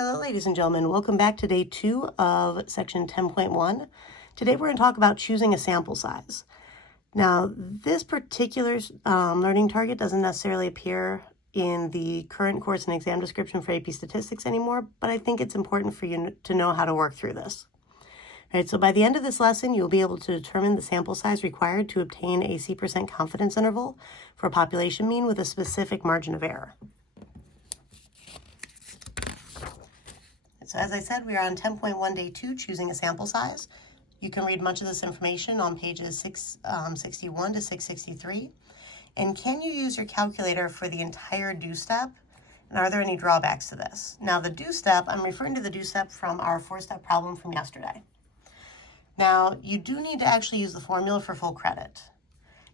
Hello, ladies and gentlemen. Welcome back to day 2 of section 10.1. Today we're going to talk about choosing a sample size. Now, this particular learning target doesn't necessarily appear in the current course and exam description for AP Statistics anymore, but I think it's important for you to know how to work through this. All right, so by the end of this lesson, you'll be able to determine the sample size required to obtain a C% confidence interval for a population mean with a specific margin of error. So as I said, we are on 10.1 day 2, choosing a sample size. You can read much of this information on pages 661 to 663. And can you use your calculator for the entire do step? And are there any drawbacks to this? Now the do step, I'm referring to the do step from our 4-step problem from yesterday. Now you do need to actually use the formula for full credit.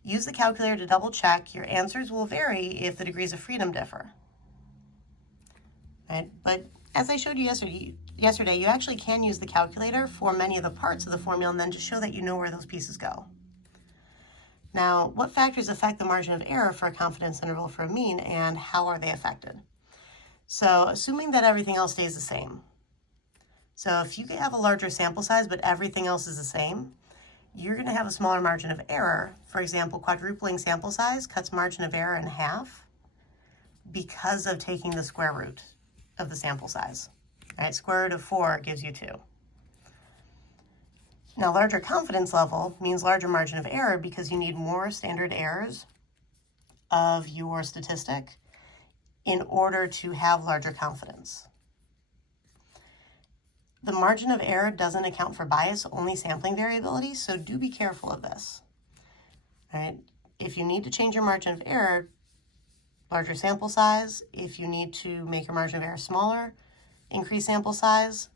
Use the calculator to double check. Your answers will vary if the degrees of freedom differ. Right? But as I showed you yesterday, you actually can use the calculator for many of the parts of the formula and then just show that you know where those pieces go. Now, what factors affect the margin of error for a confidence interval for a mean, and how are they affected? So, assuming that everything else stays the same. So if you have a larger sample size but everything else is the same, you're going to have a smaller margin of error. For example, quadrupling sample size cuts margin of error in half because of taking the square root of the sample size. All right, square root of 4 gives you 2. Now, larger confidence level means larger margin of error because you need more standard errors of your statistic in order to have larger confidence. The margin of error doesn't account for bias, only sampling variability, so do be careful of this. All right, if you need to change your margin of error, larger sample size. If you need to make your margin of error smaller, increase sample size.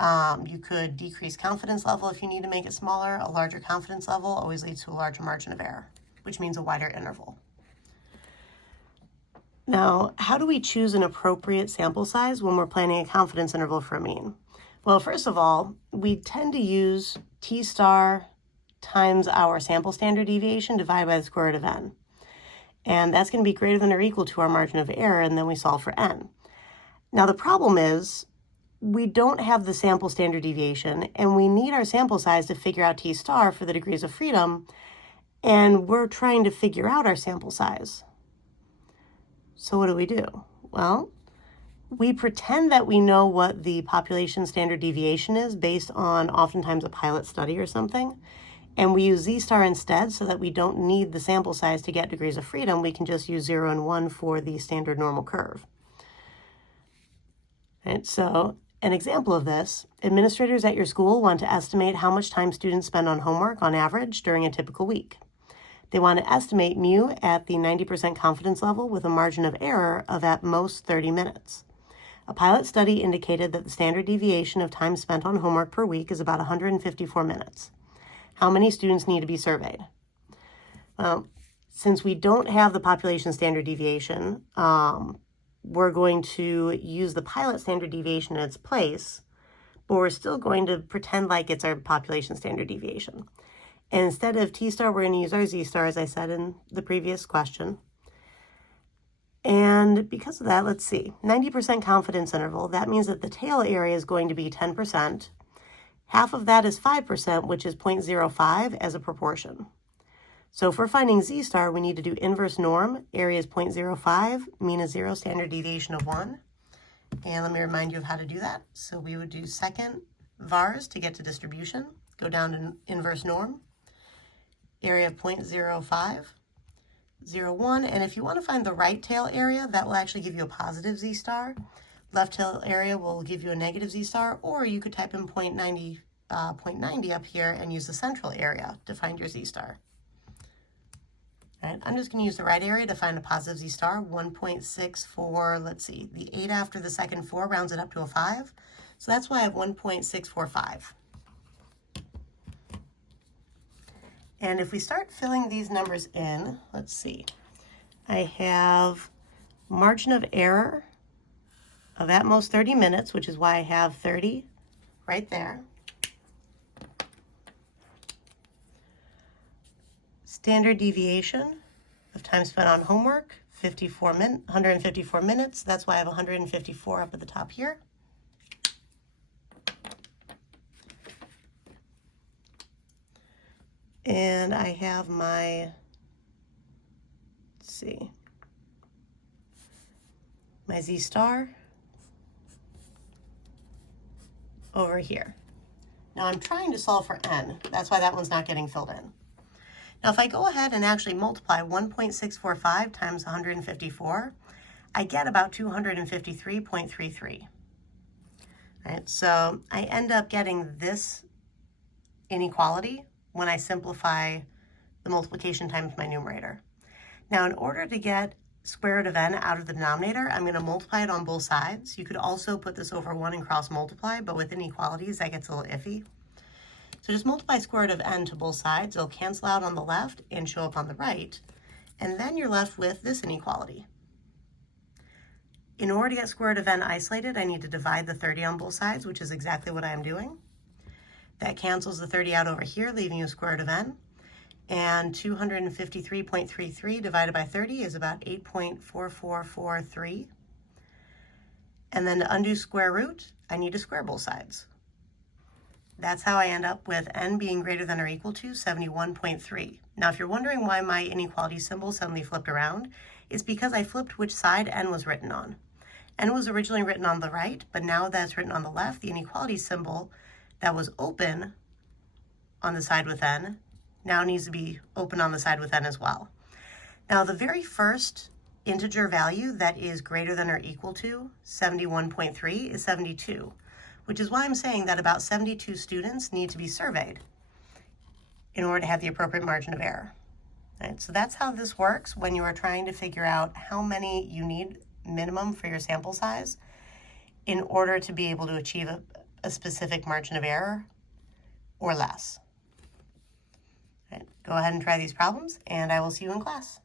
You could decrease confidence level if you need to make it smaller. A larger confidence level always leads to a larger margin of error, which means a wider interval. Now, how do we choose an appropriate sample size when we're planning a confidence interval for a mean? Well, first of all, we tend to use T star times our sample standard deviation divided by the square root of n. And that's going to be greater than or equal to our margin of error, and then we solve for n. Now the problem is we don't have the sample standard deviation, and we need our sample size to figure out T star for the degrees of freedom, and we're trying to figure out our sample size. So what do? Well, we pretend that we know what the population standard deviation is based on oftentimes a pilot study or something. And we use Z star instead so that we don't need the sample size to get degrees of freedom. We can just use 0 and 1 for the standard normal curve. And so an example of this, administrators at your school want to estimate how much time students spend on homework on average during a typical week. They want to estimate mu at the 90% confidence level with a margin of error of at most 30 minutes. A pilot study indicated that the standard deviation of time spent on homework per week is about 154 minutes. How many students need to be surveyed? Well, since we don't have the population standard deviation, we're going to use the pilot standard deviation in its place, but we're still going to pretend like it's our population standard deviation. And instead of T star, we're going to use our Z star, as I said in the previous question. And because of that, let's see, 90% confidence interval, that means that the tail area is going to be 10%. Half of that is 5%, which is 0.05 as a proportion. So if we're finding Z star, we need to do inverse norm. Area is 0.05, mean is 0, standard deviation of 1. And let me remind you of how to do that. So we would do second vars to get to distribution, go down to inverse norm, area of 0.05, 0.1. And if you want to find the right tail area, that will actually give you a positive Z star. Left tail area will give you a negative Z star, or you could type in 0.90 up here and use the central area to find your Z star. All right, I'm just going to use the right area to find a positive Z star, 1.64, let's see, the 8 after the second 4 rounds it up to a 5. So that's why I have 1.645. And if we start filling these numbers in, let's see, I have margin of error of at most 30 minutes, which is why I have 30 right there. Standard deviation of time spent on homework, 154 minutes. That's why I have 154 up at the top here. And I have my, let's see, my Z star over here. Now I'm trying to solve for n. That's why that one's not getting filled in. Now if I go ahead and actually multiply 1.645 times 154, I get about 253.33. All right, so I end up getting this inequality when I simplify the multiplication times my numerator. Now in order to get square root of n out of the denominator, I'm going to multiply it on both sides. You could also put this over 1 and cross multiply, but with inequalities that gets a little iffy. So just multiply square root of n to both sides. It'll cancel out on the left and show up on the right. And then you're left with this inequality. In order to get square root of n isolated, I need to divide the 30 on both sides, which is exactly what I'm doing. That cancels the 30 out over here, leaving you square root of n. And 253.33 divided by 30 is about 8.4443. And then to undo square root, I need to square both sides. That's how I end up with n being greater than or equal to 71.3. Now, if you're wondering why my inequality symbol suddenly flipped around, it's because I flipped which side n was written on. N was originally written on the right, but now that it's written on the left, the inequality symbol that was open on the side with n now needs to be open on the side with n as well. Now, the very first integer value that is greater than or equal to 71.3 is 72, which is why I'm saying that about 72 students need to be surveyed in order to have the appropriate margin of error. Right, so that's how this works when you are trying to figure out how many you need minimum for your sample size in order to be able to achieve a specific margin of error or less. Right, go ahead and try these problems, and I will see you in class.